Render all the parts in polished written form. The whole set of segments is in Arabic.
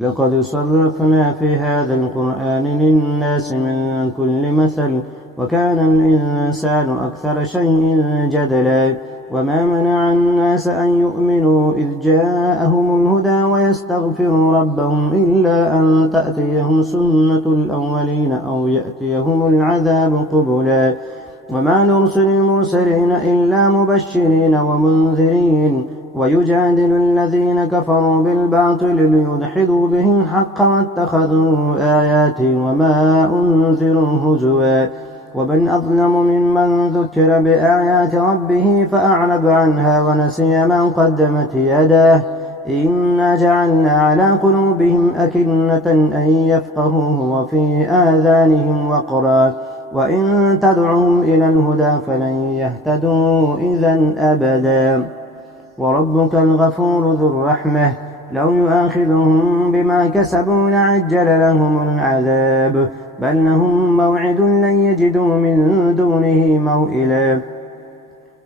لقد صرفنا في هذا القرآن للناس من كل مثل وكان الإنسان أكثر شيء جدلا وما منع الناس أن يؤمنوا إذ جاءهم الهدى ويستغفروا ربهم إلا أن تأتيهم سنة الأولين أو يأتيهم العذاب قبلا وما نرسل المرسلين إلا مبشرين ومنذرين ويجادل الذين كفروا بالباطل ليدحضوا به الحق واتخذوا آياتي وما أنذروا هزوا ومن أظلم ممن ذكر بآيات ربه فأعرض عنها ونسي ما قدمت يداه إنا جعلنا على قلوبهم أكنة أن يفقهوه وفي آذانهم وقرا وإن تدعهم إلى الهدى فلن يهتدوا إذا أبدا وربك الغفور ذو الرحمة لو يؤاخذهم بما كسبوا لعجل لهم العذاب بل لهم موعد لن يجدوا من دونه موئلا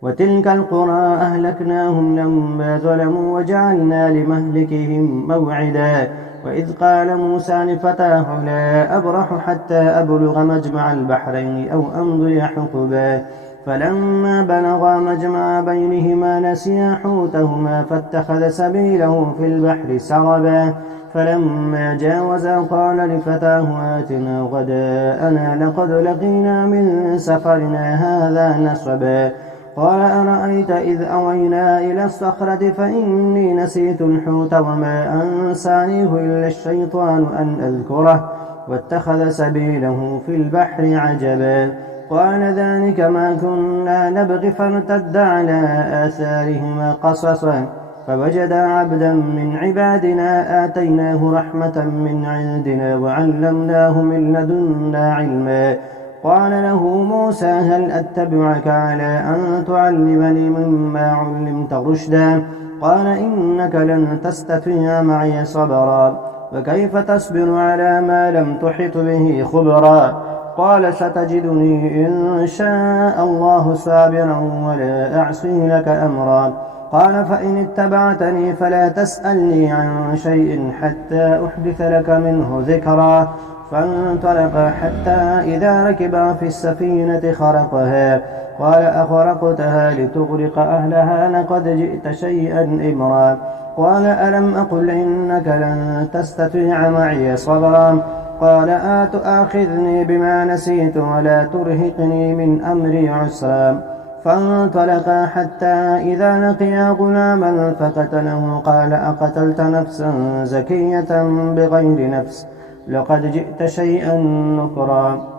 وتلك القرى أهلكناهم لما ظلموا وجعلنا لمهلكهم موعدا وإذ قال موسى لفتاه لا أبرح حتى أبلغ مجمع البحرين أو أمضي حقبا فلما بلغا مجمع بينهما نسيا حوتهما فاتخذ سبيله في البحر سربا فلما جاوزا قال لفتاه آتنا غداءنا لقد لقينا من سفرنا هذا نصبا قال أرأيت إذ أوينا إلى الصخرة فإني نسيت الحوت وما أنسانيه إلا الشيطان أن أذكره واتخذ سبيله في البحر عجبا قال ذلك ما كنا نبغي فارتد على آثارهما قصصا فوجدا عبدا من عبادنا آتيناه رحمة من عندنا وعلمناه من لدنا علما قال له موسى هل أتبعك على أن تعلمني مما علمت رشدا قال إنك لن تستطيع معي صبرا وكيف تصبر على ما لم تحط به خبرا قال ستجدني إن شاء الله صابرا ولا أعصي لك أمرا قال فإن اتبعتني فلا تسألني عن شيء حتى أحدث لك منه ذكرا فانطلقا حتى إذا ركبا في السفينة خرقها قال أخرقتها لتغرق أهلها لقد جئت شيئا إمرا قال ألم أقل إنك لن تستطيع معي صبرا قال آتؤاخذني بما نسيت ولا ترهقني من أمري عسرا فانطلقا حتى إذا لقيا غلاما فقتله قال أقتلت نفسا زكية بغير نفس لقد جئت شيئا نكرا